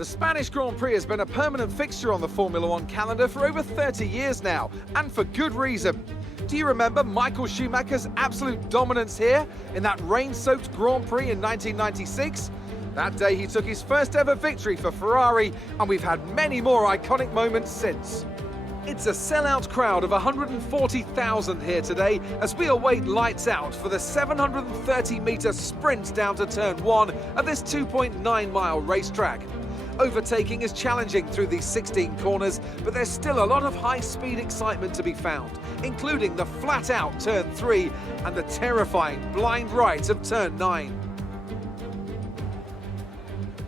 The Spanish Grand Prix has been a permanent fixture on the Formula One calendar for over 30 years now, and for good reason. Do you remember Michael Schumacher's absolute dominance here in that rain-soaked Grand Prix in 1996? That day he took his first ever victory for Ferrari, and we've had many more iconic moments since. It's a sellout crowd of 140,000 here today as we await lights out for the 730-metre sprint down to turn 1 of this 2.9-mile racetrack. Overtaking is challenging through these 16 corners, but there's still a lot of high-speed excitement to be found, including the flat-out turn 3 and the terrifying blind right of turn 9.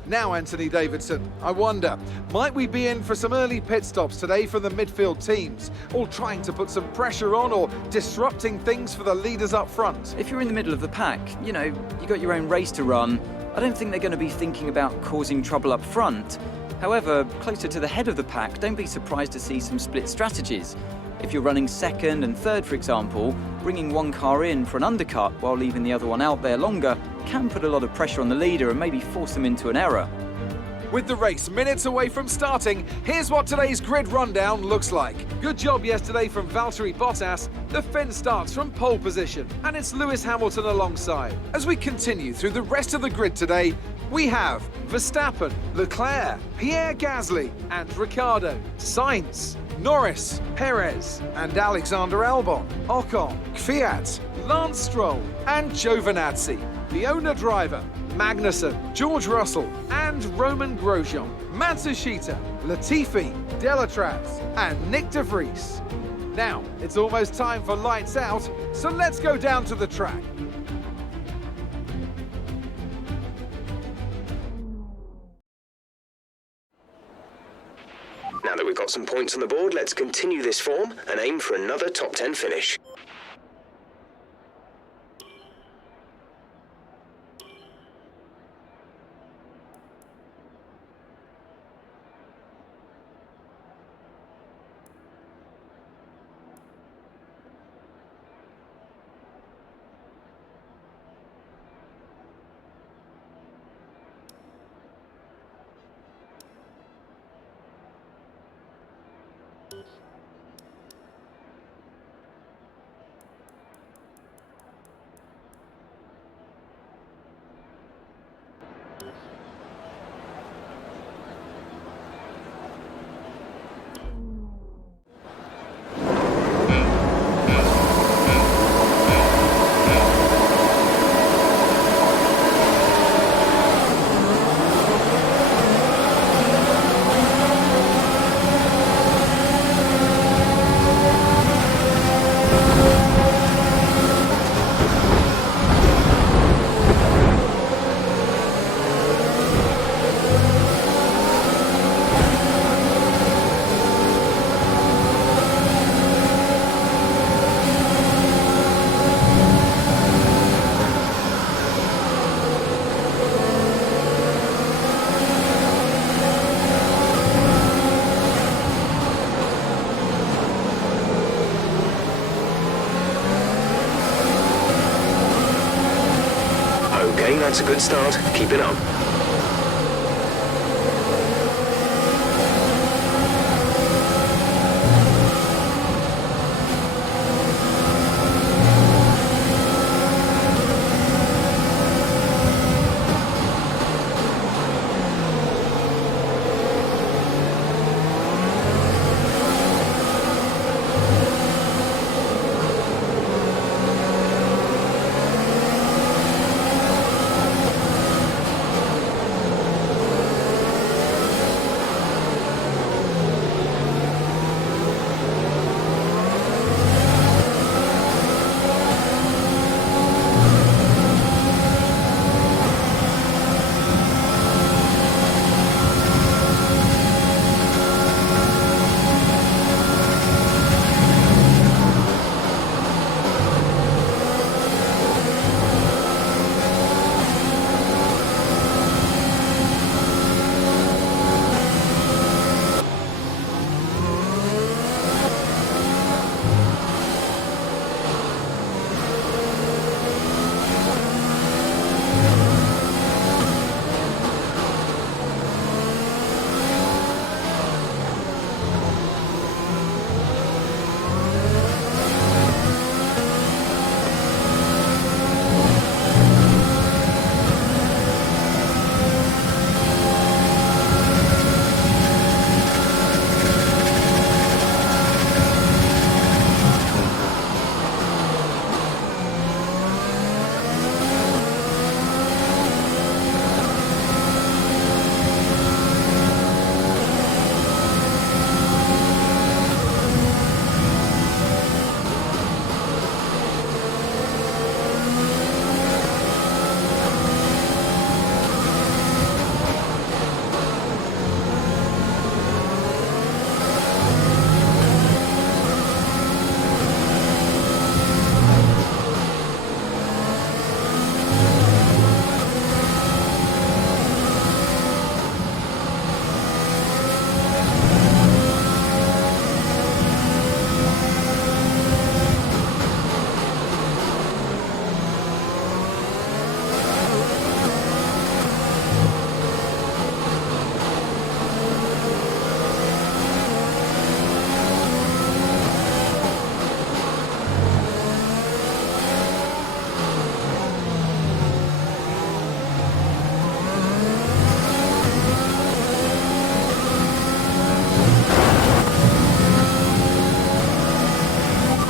Now, Anthony Davidson, I wonder, might we be in for some early pit stops today from the midfield teams, all trying to put some pressure on or disrupting things for the leaders up front? If you're in the middle of the pack, you got your own race to run. I don't think they're going to be thinking about causing trouble up front. However, closer to the head of the pack, don't be surprised to see some split strategies. If you're running second and third, for example, bringing one car in for an undercut while leaving the other one out there longer can put a lot of pressure on the leader and maybe force them into an error. With the race minutes away from starting, here's what today's grid rundown looks like. Good job yesterday from Valtteri Bottas. The Finn starts from pole position, and it's Lewis Hamilton alongside. As we continue through the rest of the grid today, we have Verstappen, Leclerc, Pierre Gasly and Ricciardo, Sainz, Norris, Perez and Alexander Albon, Ocon, Kvyat, Lance Stroll and Giovinazzi. The owner driver, Magnussen, George Russell and Roman Grosjean, Matsushita, Latifi, Delatraz and Nick de Vries. Now, it's almost time for lights out, so let's go down to the track. Now that we've got some points on the board, let's continue this form and aim for another top 10 finish. Okay, that's a good start. Keep it up.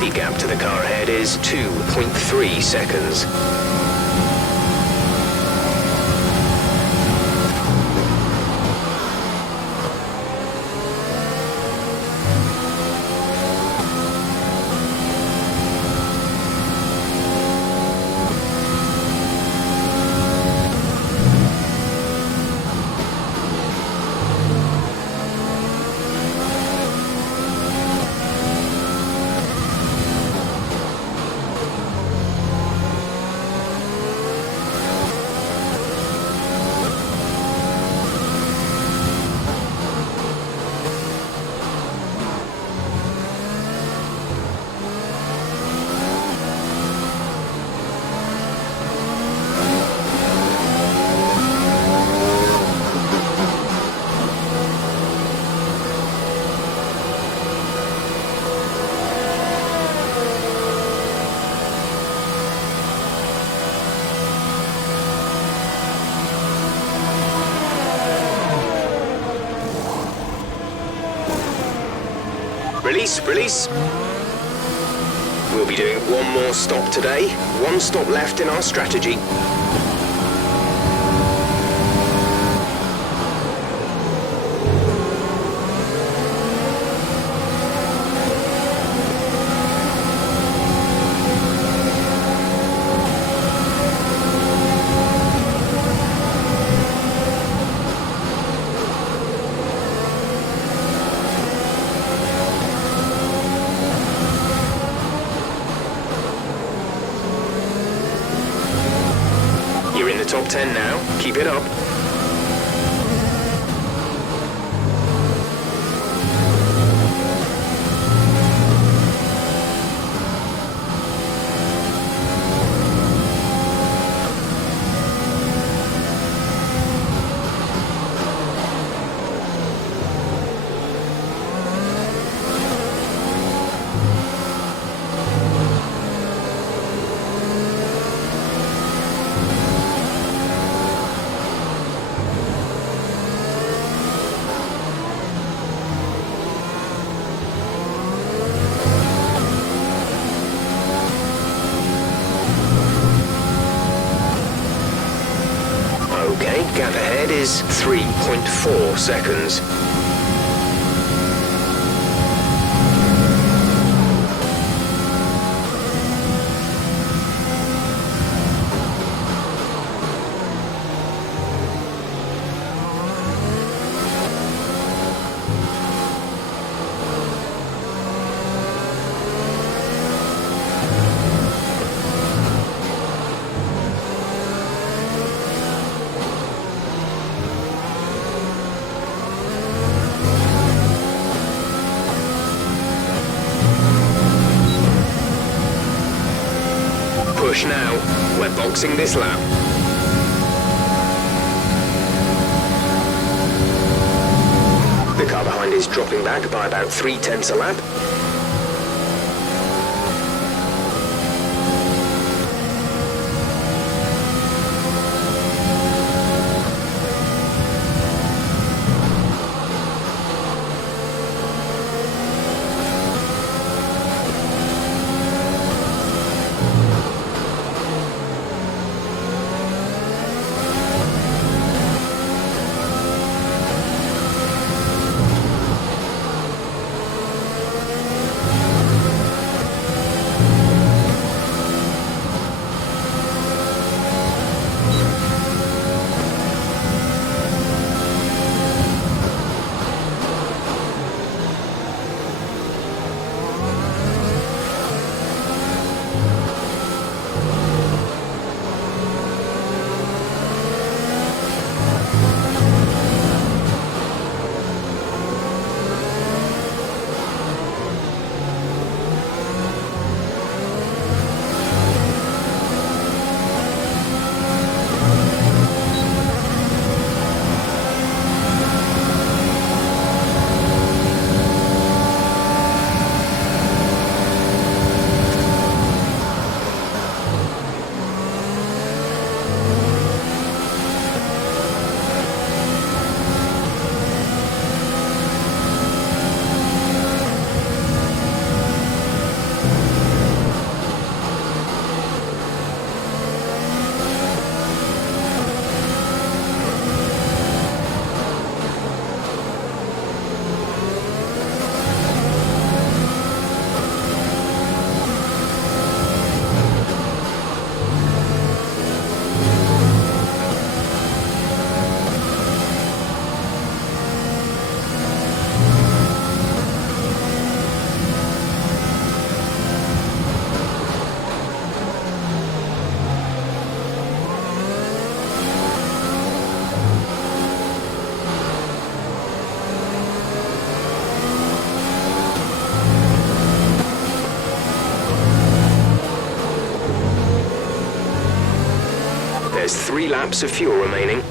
The gap to the car ahead is 2.3 seconds. Release. We'll be doing one more stop today. One stop left in our strategy. You're in the top 10 now. Keep it up. Okay, gap ahead is 3.4 seconds. Push now. We're boxing this lap. The car behind is dropping back by about 3/10 a lap. There's 3 laps of fuel remaining.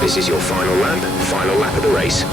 This is your final lap of the race.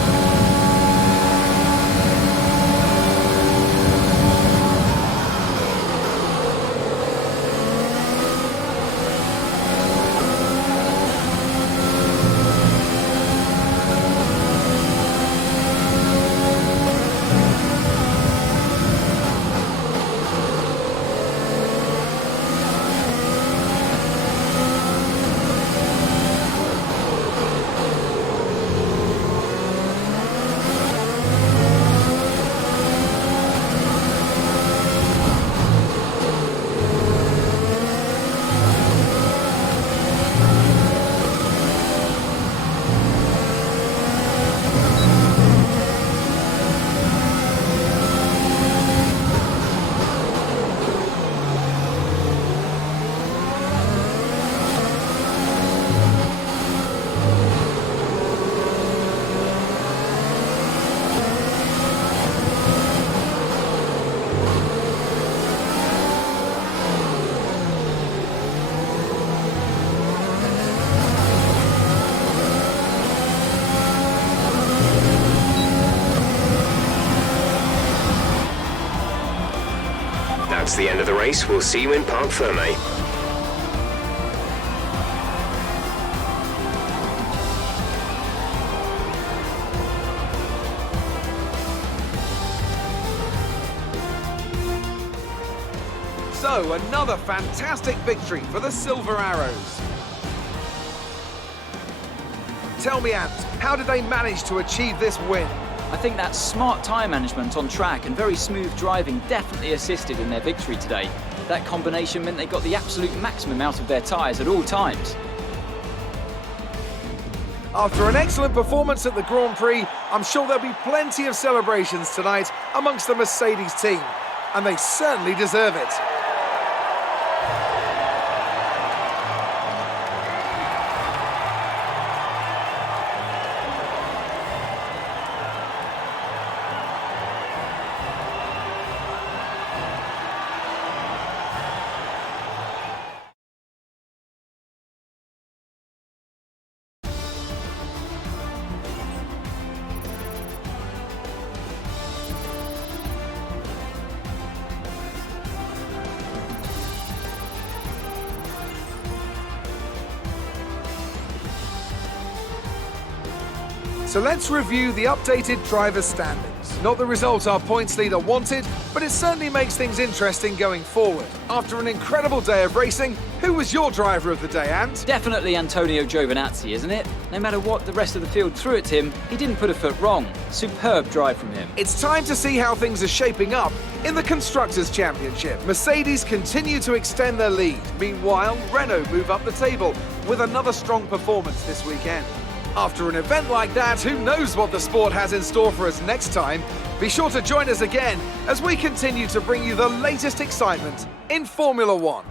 That's the end of the race. We'll see you in Parc Fermé. So, another fantastic victory for the Silver Arrows. Tell me, Ant, how did they manage to achieve this win? I think that smart tyre management on track and very smooth driving definitely assisted in their victory today. That combination meant they got the absolute maximum out of their tyres at all times. After an excellent performance at the Grand Prix, I'm sure there'll be plenty of celebrations tonight amongst the Mercedes team, and they certainly deserve it. So let's review the updated driver standings. Not the result our points leader wanted, but it certainly makes things interesting going forward. After an incredible day of racing, who was your driver of the day, Ant? Definitely Antonio Giovinazzi, isn't it? No matter what the rest of the field threw at him, he didn't put a foot wrong. Superb drive from him. It's time to see how things are shaping up in the Constructors' Championship. Mercedes continue to extend their lead. Meanwhile, Renault move up the table with another strong performance this weekend. After an event like that, who knows what the sport has in store for us next time? Be sure to join us again as we continue to bring you the latest excitement in Formula One.